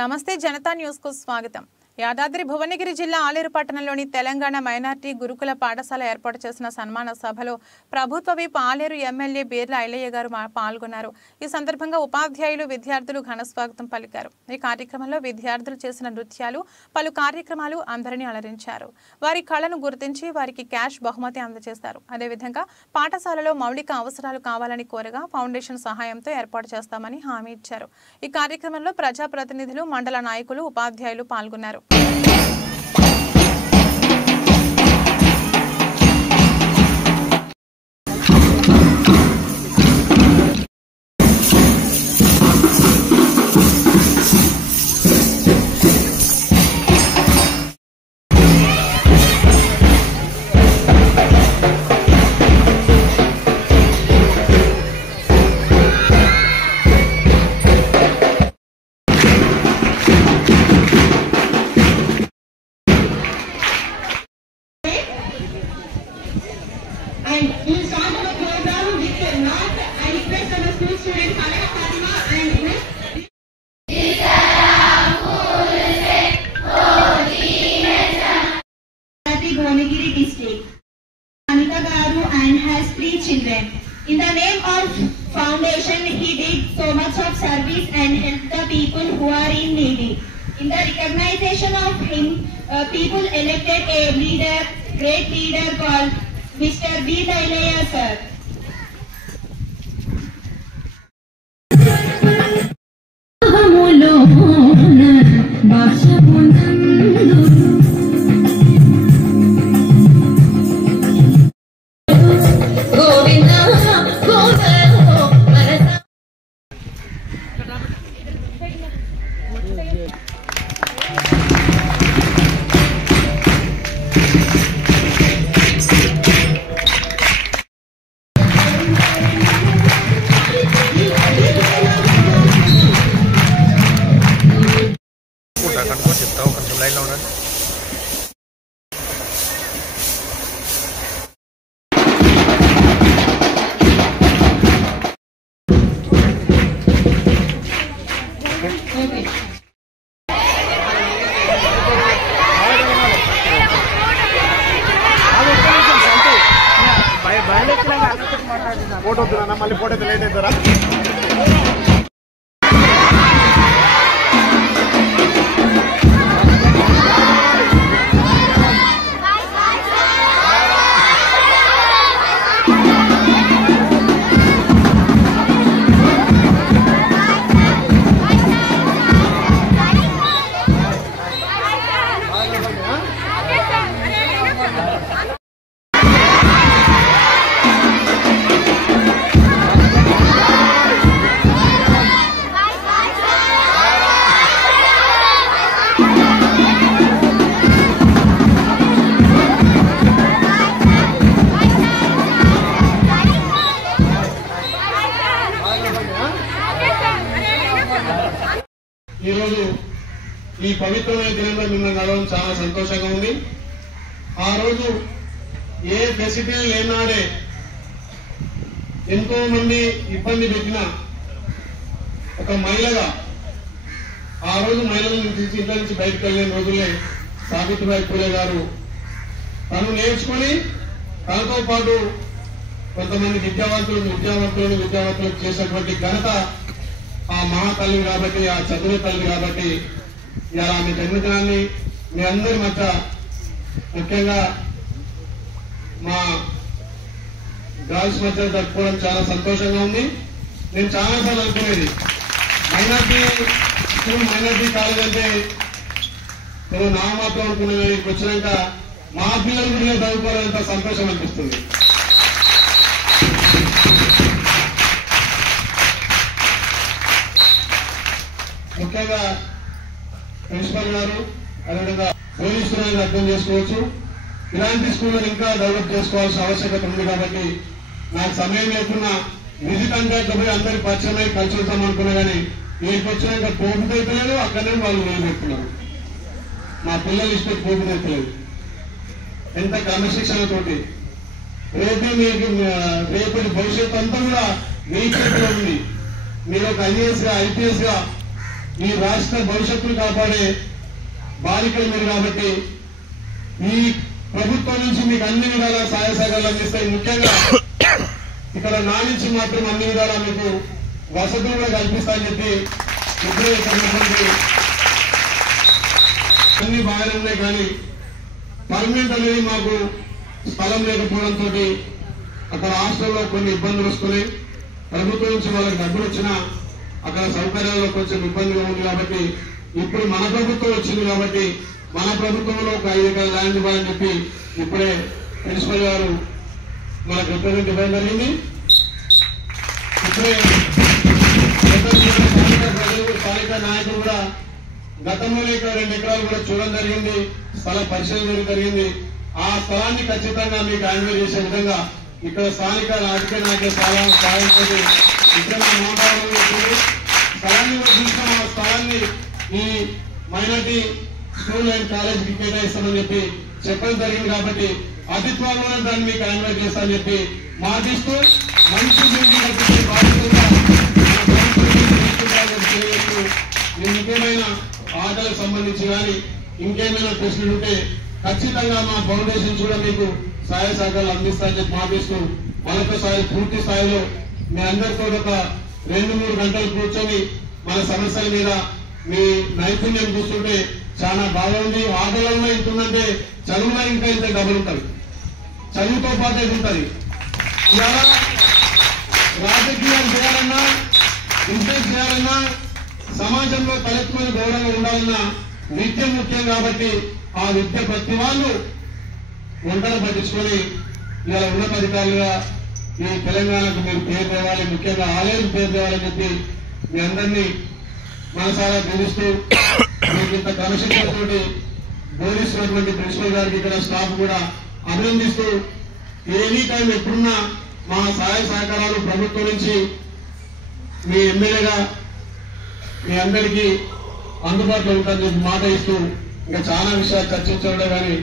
నమస్తే జనతా న్యూస్ కు స్వాగతం। యాదాద్రి భువనగిరి జిల్లా ఆలేరు పట్టణంలోని తెలంగాణ మైనారిటీ గురుకుల పాఠశాల ఏర్పాటు చేసిన సన్మాన సభలో ప్రభుత్వ విప్ ఆలేరు ఎమ్మెల్యే బీర్ల ఐలయ్య గారు పాల్గొన్నారు। ఈ సందర్భంగా ఉపాధ్యాయులు విద్యార్థులు ఘన స్వాగతం పలికారు। ఈ కార్యక్రమంలో విద్యార్థులు చేసిన నృత్యాలు పలు కార్యక్రమాలు అందరినీ అలరించారు। వారి కళను గుర్తించి వారికి క్యాష్ బహుమతి అందజేశారు। అదేవిధంగా పాఠశాలలో మౌలిక అవసరాలు కావాలని కోరగా ఫౌండేషన్ సహాయంతో ఏర్పాటు చేస్తామని హామీ ఇచ్చారు। ఈ కార్యక్రమంలో ప్రజాప్రతినిధులు మండల నాయకులు ఉపాధ్యాయులు పాల్గొన్నారు। Bhuvnagiri district. Anita Garu and has 3 children. In the name of foundation, he did so much of service and helped the people who are in need. In the recognition of him, people elected a leader, great leader called Mr. Bীর Ilayya sir. Photo मल्ल photo late అవుతారా ఈ పవిత్రమైన దినంలో మిమ్మల్ని కలవడం చాలా సంతోషంగా ఉంది। ఆ రోజు ఏ ఫెసిలిటీ లేనాడే ఎంతో మంది ఇబ్బంది పెట్టిన ఒక మహిళగా ఆ రోజు మహిళలను తీసి ఇంట్లో నుంచి బయటకు వెళ్ళిన రోజులే సావిత్రిబాయి పూలే గారు తను నేర్చుకుని తనతో పాటు కొంతమంది విద్యావంతులకు చేసినటువంటి ఘనత ఆ మహాతల్లి కాబట్టి, ఆ చదువు తల్లి కాబట్టి ఇలా ఆమె జన్మదినాన్ని మీ అందరి మధ్య ముఖ్యంగా మా గర్ల్స్ మధ్య జరుపుకోవడం చాలా సంతోషంగా ఉంది। నేను చాలాసార్లు అనుకునేది మైనార్టీ స్కూల్ మైనార్టీ కాలేజ్ అంటే నేను నా మాత్రం అనుకునేది, ఇక్కడికి వచ్చినాక మా పిల్లలు కూడా చదువుకోవాలంత సంతోషం అనిపిస్తుంది। ముఖ్యంగా ప్రిన్సిపల్ గారు అదేవిధంగా పోలీసులను అర్థం చేసుకోవచ్చు, ఇలాంటి స్కూళ్ళను ఇంకా డెవలప్ చేసుకోవాల్సిన ఆవశ్యకత ఉంది కాబట్టి నాకు సమయం లేకున్నా విజిట్ అంగట్లో పోయి అందరికి పరిచయమై కలిసి వద్దాం అనుకున్నా కానీ వీరికి వచ్చినాక పోపు అయితలేదు, అక్కడనే వాళ్ళు నిలబెట్టుకున్నారు। మా పిల్లలు ఇష్టం పోపు అయితలేదు। ఎంత క్రమశిక్షణతోటి రేపటి భవిష్యత్తు అంతా కూడా మీ చేతిలో ఉంది। మీరు ఒక ఐఏఎస్ గా ఐపీఎస్ గా ఈ రాష్ట్ర భవిష్యత్తును కాపాడే బాలికలు మీరు కాబట్టి ఈ ప్రభుత్వం నుంచి మీకు అన్ని విధాల సహాయ సహకారాలు అందిస్తాయి. ముఖ్యంగా ఇక్కడ నా నుంచి మాత్రం అన్ని విధాలా మీకు వసతులు కూడా కల్పిస్తానని చెప్పి ఇప్పుడే అన్ని బాగానే ఉన్నాయి. కానీ పర్మనెంట్ అనేది మాకు స్థలం లేకపోవడంతో అక్కడ హాస్టల్లో కొన్ని ఇబ్బందులు వస్తున్నాయి. ప్రభుత్వం నుంచి వాళ్ళకి డబ్బులు వచ్చినా అక్కడ సౌకర్యాల్లో కొంచెం ఇబ్బందిగా ఉంది. కాబట్టి ఇప్పుడు మన ప్రభుత్వం వచ్చింది కాబట్టి మన ప్రభుత్వంలో ఒక 5 ఎకరాల ల్యాండ్ ఇవ్వాలని చెప్పి ఇప్పుడే ప్రిన్సిపల్ గారు మనకు రిప్రజెంట్ ఇవ్వడం జరిగింది. ఇప్పుడే స్థానిక నాయకులు కూడా గతంలో ఇక్కడ 2 ఎకరాలు కూడా చూడడం జరిగింది, స్థల పరిశీలన జరిగింది. ఆ స్థలాన్ని ఖచ్చితంగా మీకు హ్యాండ్ఓవర్ చేసే విధంగా ఇక్కడ స్థానిక రాజకీయ నాయకుల సహాయంతో ఇక్కడ స్థలాన్ని తీసుకున్న ఆ స్థలాన్ని ఈ మైనార్టీ స్కూల్ అండ్ కాలేజీకి కేటాయిస్తామని చెప్పి చెప్పడం జరిగింది. కాబట్టి అతి త్వరలోనే దాన్ని మీకు హ్యాండ్ఓవర్ చేస్తామని చెప్పి మాటిస్తూ మంచి బాధ్యతగా ఇంకేమైనా ఆటలకు సంబంధించి కానీ ఇంకేమైనా ప్రశ్నలు ఉంటే ఖచ్చితంగా మా ఫౌండేషన్ కూడా మీకు సహాయ సహకారాలు అందిస్తారని చెప్పి మాటిస్తూ మరొకసారి పూర్తి స్థాయిలో మీ అందరితో ఒక 2-3 గంటలు కూర్చొని మన సమస్యల మీద మీ నైపుణ్యం చూస్తుంటే చాలా బాగుంది. ఆటలలో ఇంత ఉందంటే చదువులో ఇంకా ఇంత డబ్బులు ఉంటుంది, చదువుతో పాటే ఉంటుంది. ఇలా రాజకీయాలు చేయాలన్నా, బిజినెస్ చేయాలన్నా, సమాజంలో తలెత్తుకొని గౌరవంగా ఉండాలన్నా విద్య ముఖ్యం. కాబట్టి ఆ విద్య ప్రతి వాళ్ళు వంటలు పట్టించుకొని ఇలా ఉన్నతాధికారులుగా ఈ తెలంగాణకు మీరు పేరు తేవాలి, ముఖ్యంగా ఆలయం పేరు తేవాలని చెప్పి మీ అందరినీ మనసారా దీవిస్తూ మీకు ఇంత క్రమశిక్షణతోటి బోధిస్తున్నటువంటి ప్రిన్సిపల్ గారికి ఇక్కడ స్టాఫ్ కూడా అభినందిస్తూ ఎనీ టైం ఎప్పుడున్నా మా సహాయ సహకారాలు ప్రభుత్వం నుంచి మీ ఎమ్మెల్యేగా మీ అందరికీ అందుబాటులో ఉంటారని చెప్పి మాట ఇస్తూ ఇంకా చాలా విషయాలు చర్చించడం కానీ